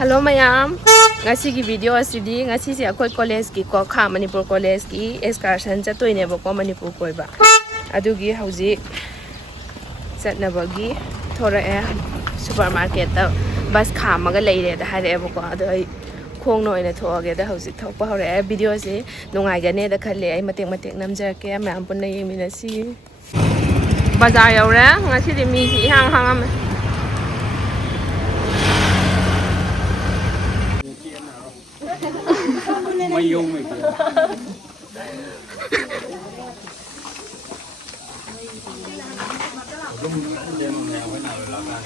ฮัลโหลมายามงาซีกีวิดีโอสิดีงาซีเสียคุยคอลเลจกีก็ข้ามมณิปุรคอลเลจกีเอ็กซ์การ์ชันจะตัวเนี่ยบอกว่ามณิปุรคุยบ่อะดูกี้เฮาจิจัดนะบอกกี้ทอร์เอซูเปอร์มาร์เก็ตแต่บัสข้ามมันก็เลยเลยแต่ให้ได้บอกว่าเดี๋ยวโค้งหน่อยเนี่ยทัวร์กันแต่เฮาจิทัวร์ไปเฮาเลยวิดีโอสินุ่งไงกันเนี่ยแต่คันเลยมาเต็งน้ำเจอแกแม่อันปุ่นในยังมีนะสิบาซาร์อยู่แล้วงาซีดีมีสีห้างอ่ะไม่ยุ่งไม่เกี่ยวเรียนแนวไว้หน่อยละ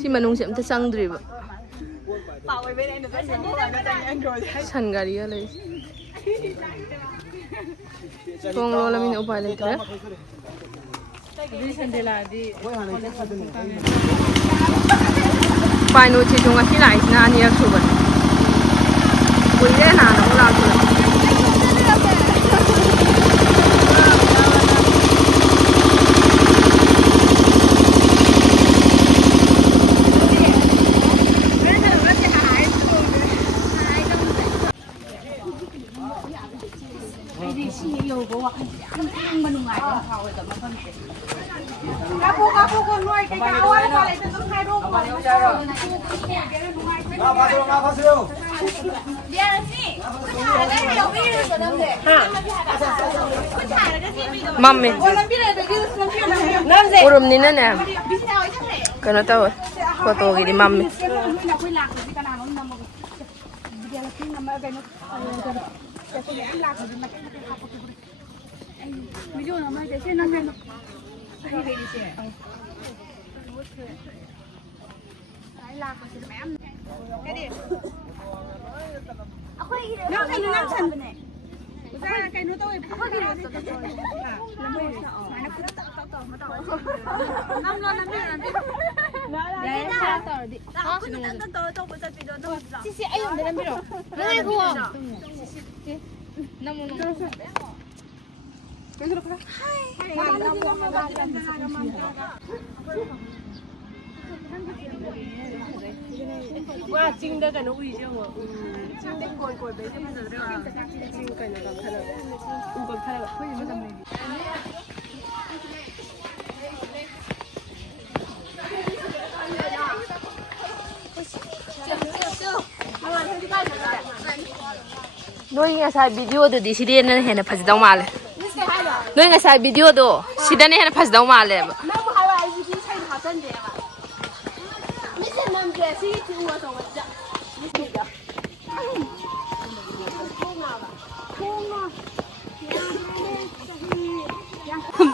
si manung siam ta sang dri ba san gari ya lai tong lo lamin upai lai tra pai no chi chung a hi lai na ani ak su ba pui re na no la su Mami. Urum ni na na. Kano tahu? Foto gini mami. Wah, cing dah kan ui je mo. Cing dah koi beli je mana dah. Cing kan dah kalau, kan kalau, kau yang macam ni. Noi nga sa video do di sidi na hena phas daw mal. Noi nga sa video do sida na hena phas daw mal le. Na mo hai wa ji ki sai tha san de ba. Mi se nam je si ti wa so wa ja. Mi se ja.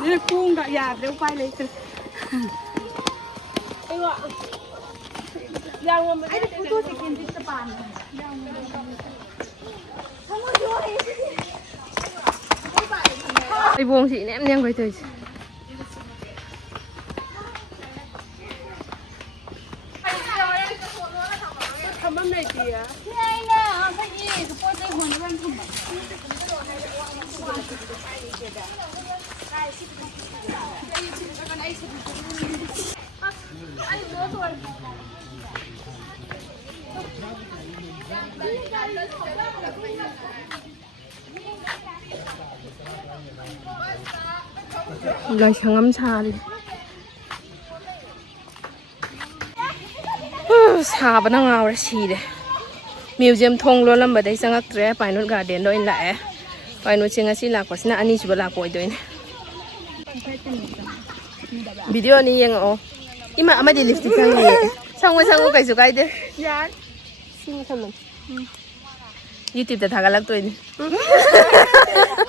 Ni cung ga ya de pai le. Ai wa. Yang mo ai photo si kin di sa pan. Ai buông chị ném ném cái thời thầm này kìa Lại sáng ngắm xa đi. ꯁꯥꯕꯅ ꯉꯥꯎꯔꯦ ꯁꯤꯔꯦ museum ꯊꯣꯡ ꯂꯣꯜꯂꯝꯕꯗꯩ ꯆꯪꯉꯛꯇ꯭ꯔꯦ ꯄꯥꯏꯅꯣꯠ ꯒꯥꯔꯗꯦꯟꯗ ꯑꯣꯏꯅ ꯂꯥꯛꯑꯦ ꯄꯥꯏꯅꯣꯠꯁꯦ ꯉꯁꯤ ꯂꯥꯛꯄꯁꯤꯅ ꯑꯅꯤꯁꯨꯕ ꯂꯥꯛꯄ ꯑꯣꯏꯗꯣꯏꯅꯦ ꯚꯤꯗꯤꯑꯣ ꯑꯅꯤ ꯌꯦꯡꯉꯛꯑꯣ 이마 아마디 립스틱 상해. 상호 kaisu kaide. ꯌꯥꯔ Sing sama. YouTube ta thagalak toini.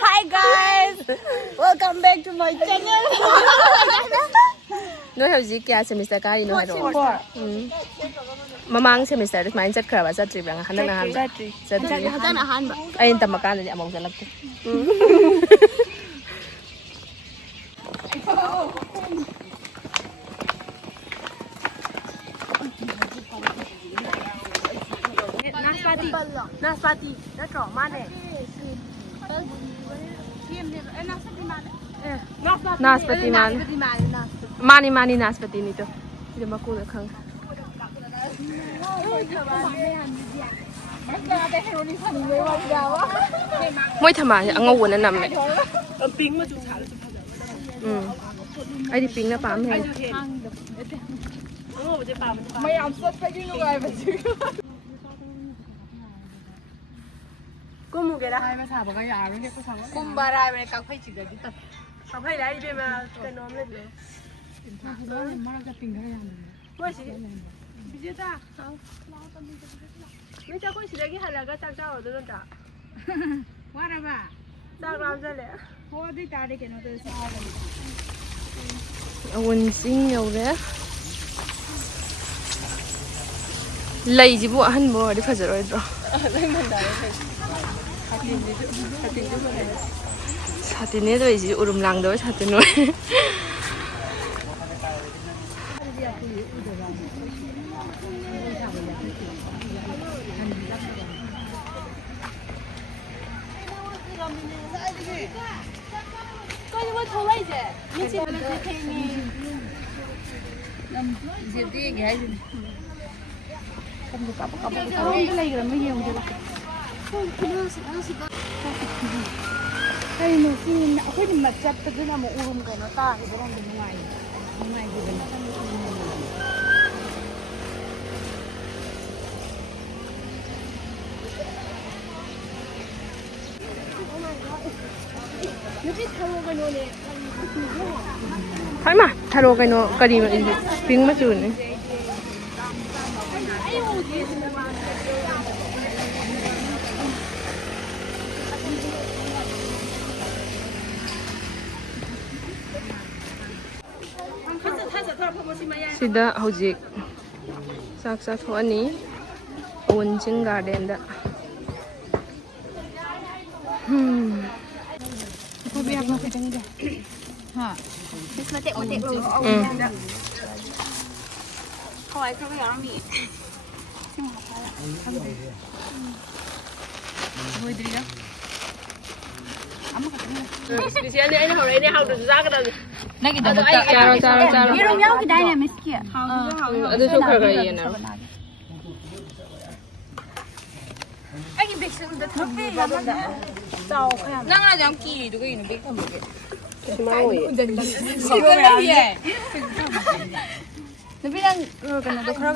Hi guys, welcome back to my channel. No hauji kya semester kari no haro. 4. Mamang semester da main chat khara chat tri bang hanan han. Chat tri. Hadan ahan ba. Ayin tamakan ni among jalak. Naspati, that's all, mane. Naspati man. Mani naspati ni to. Ida maku da khang. Moi thama angau na nam me. Pink ma chu chha chu pha. Ai di pink na pam he. Angau je pam. Mayam sat pa gi nugai ba chu. Kumugera. Ai ma sa ba ga ya ro ke ko sa. Kumbarai me ka phai chi ga di ta. Ka phai lai be ma ke nom le be. Ma ga pink ga ya. Moi si. Bije ta. Me cha ko si le gi hala ga chak cha ho do ta. Wa ra ba. Ta ram ja le. Ho di ta de ke no de sa ga. Awon sing yore. Lai ji bu han bo di phajaro dro. Lai man da le. Satin ne doi ji urum lang do satin no. Kayno sin ako'y matchat pa dun mo urum ko no ta iba lang nungay din Thai ma tharo kai no kari ma pink ma chu ne. Sida hojik sak sak thoani Kakching garden da. ko biak mo sa kanila ha bis mate kawai ka ba yang mi sim ha pala hoy diriga amma ka tani Bisi ani ai hore ne how to za ka da. nagi da charo yero yaw ki dai na miski Adu so khara yana. ai big sim da thabi ba da chao kha nang na jam ki du ga yin big tham ge sigo la ye nabi nang kana do khara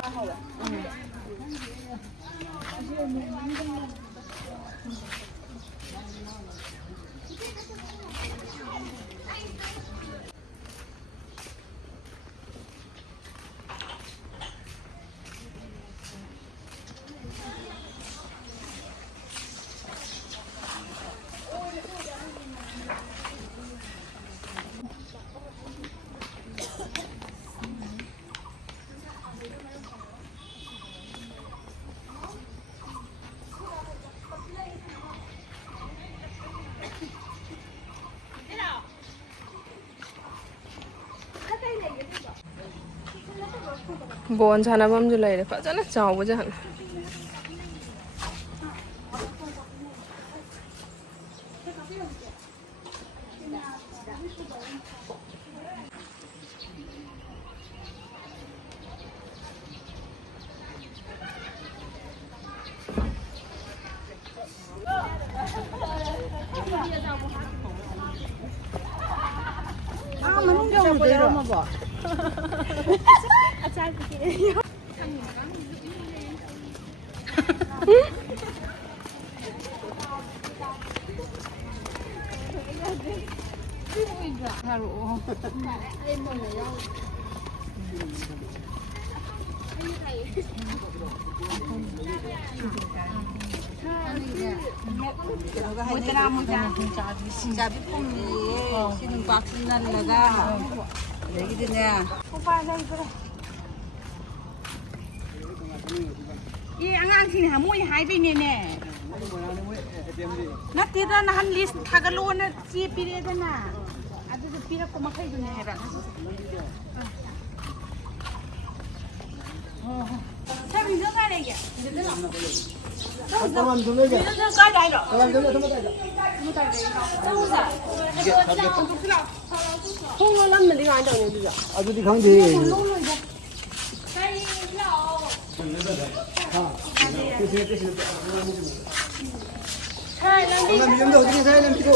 Bon sanabam ju lai re fajana chawbu jahan. manung jauh deh, mau bawa. 자비 폼이 신은 박스 날라가 여기드냐 이 안강신 하모이 하이비네네 나 티다 나 한리스 타갈로나 지피레다나 아주 피라고 막 해주네 해라 참 이상하네 이게 잠깐만 좀 내게. 잠깐만 좀 내게. 홍어 남는 데가 안 되는 거죠? 아주디 강대. 나 미연도 어떻게 사야 됩니까?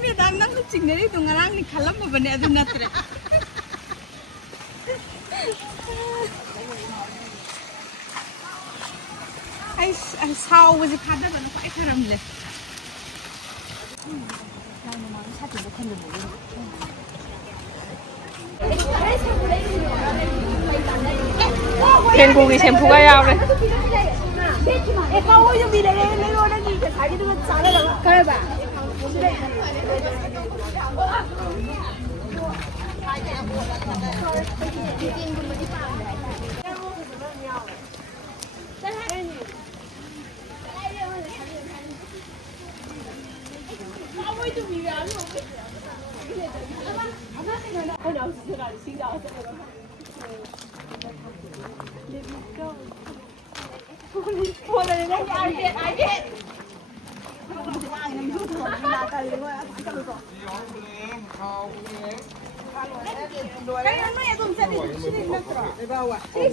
Midang nang kucing dari itu ngarang ni kalam apa benda tu natre. Ai sao bây giờ khát đó nó phải khát lắmเลย. 캔고기 샴푸가 야오래.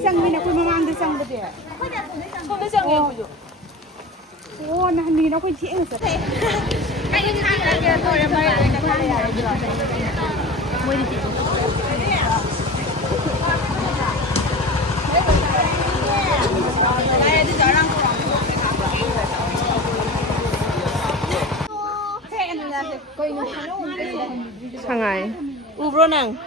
Sang mina ko mamang sang ba dia. Ko na sang yo jo. Oh, na ni na ko chieng sa. Ai ni ka ka ko ya ba ya ka ya. Mo di ti. Lai di jarang ko. 상하이. 우브로낭.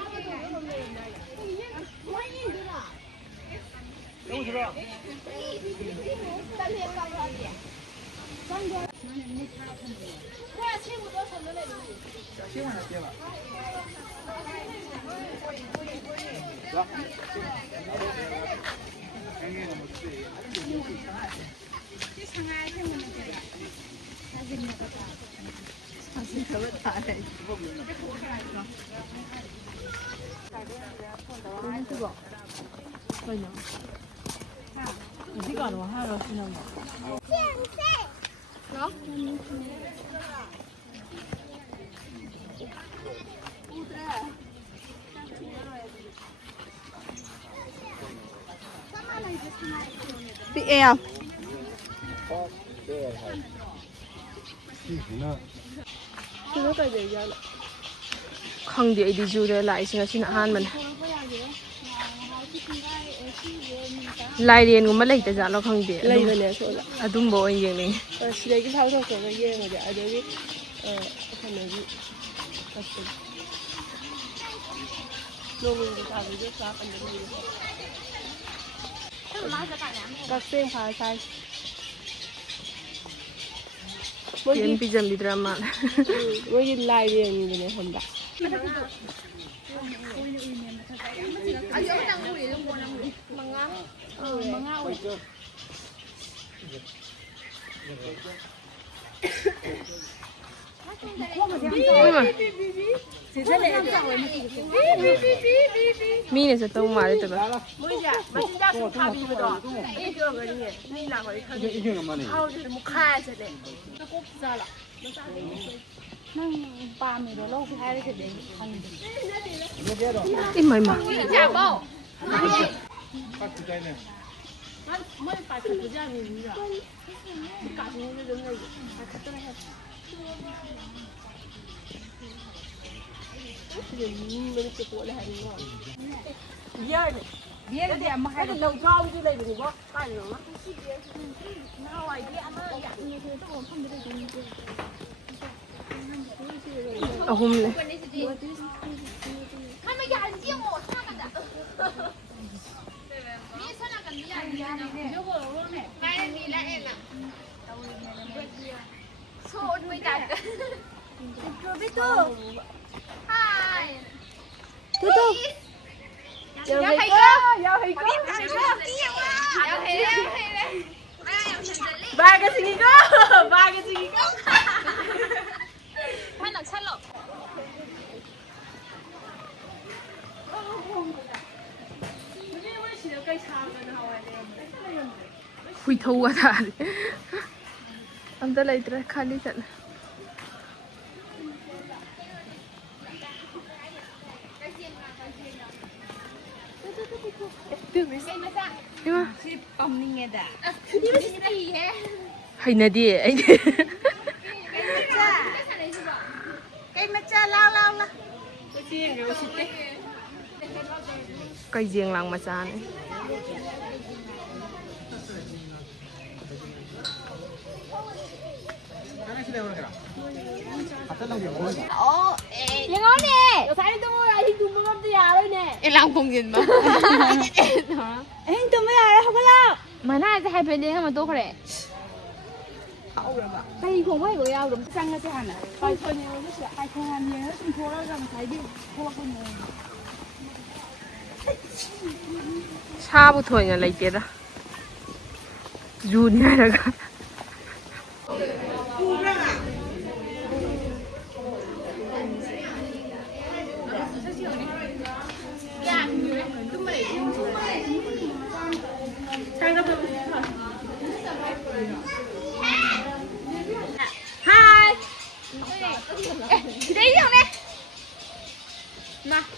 Bị eo. ꯈꯪꯗꯦ ꯑꯩꯗꯤ ꯖꯨꯗ ꯂꯥꯛꯏꯁꯤ ꯉꯁꯤꯅ ꯑꯍꯥꯟꯕꯅꯦ ꯂꯥꯏꯔꯦꯟꯒꯨꯝꯕ ꯂꯩꯇ ꯖꯥꯠꯂꯣ ꯈꯪꯗꯦ ꯂꯩꯕꯅꯦ ꯁꯣꯗ ꯑꯗꯨꯝꯕ ꯑꯣꯏꯅ ꯌꯦꯡꯅꯤꯡꯉꯦ ꯁꯤꯗꯒꯤ ꯊꯥꯎꯊꯣꯛꯈ꯭ꯔꯒ ꯌꯦꯡꯉꯗꯤ ꯑꯗꯒꯤ ꯀꯩꯅꯣꯒꯤ ꯅꯣꯡꯃꯒꯤ ꯊꯥꯕꯤꯗꯣ ꯀꯥꯞꯄꯟꯗ ꯂꯩꯕ ꯀꯛꯆꯤꯡ ꯐꯥꯔ ꯁꯥꯏ ꯌꯦꯟ ꯄꯤꯖꯟꯕꯤꯗ꯭ꯔꯥ ꯃꯥꯜꯂꯦ ꯃꯣꯏꯒꯤ ꯂꯥꯏꯔꯦꯟꯒꯤꯗꯨꯅꯦ ꯈꯪꯕ꯭ꯔꯥ ꯃꯤꯅ ꯆꯠꯇꯧ ꯃꯥꯜꯂꯦ ꯇꯕ 뭐이야? 맛있다. 밥이거든. 이거 그러니. 니 나고 이거. 하우드 뭐 가야지 돼. 꼭 잘라. nang pamiro lo hai cái đấy ăn 이마이마 chả bao Biyar da amma kai lau ba wuce lai bane ba kai no na wai dia ama ya ni ke to on fam da ni ahum le kama ya ji mo sa ka da ni sana ka ni ya ni yo go ro ne mai ni la en la so on mai da Beto hi Tutu Giờ thầy cô, giờ thầy cô. Giờ thầy đây. Ba cái gì cô, ba cái gì cô. Mai nặng sát lộ. Hui thâu quá thà đi. Ông ta lấy ra khăn đi trận. đi mà hay là đi anh Cây matcha lao lao la. cây riêng làng mà cha này Yang ngon nè. Yo sai tu ai tu mo tu ya rồi nè. Em làm không nhìn mà. Anh tu mo ya rồi không có lao. Mà naจะให้เป็นยังไงมันตัวเขาแหละ Cây không phải của nhau đúng sang cái hàng này. Cây thôi nhiều nó sẽ ai không ăn nhiều nó không thua nó làm thấy đi. Thua con nhiều. ชาบุถวยอะไรเจ๊ดะยูเนี่ยนะกัน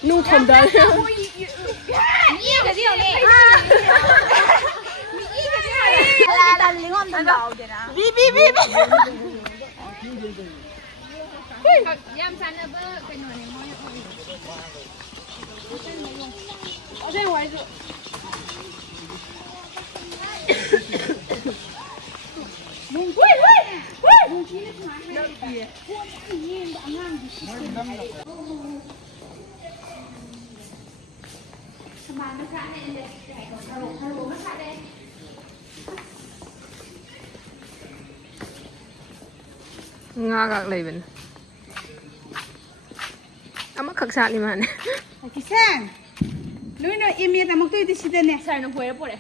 นู่นคนเดิน Là liên quan đến đầu vậy nè. Bi bi bi. Yam san ở bên cái nồi này ngon không? Ở đây ngoài rồi. Mùng quay quay. Quay. Mùng chín nó mà hay kìa. Quay nhiên đã ngang thì mà nó khác này đây. Hello nó khác đây. nga gạc lấy bên ama khắc sạn đi mà này Cái sang. Lui nó im yên là một tôi đi xịt nè. Sai nó quay rồi.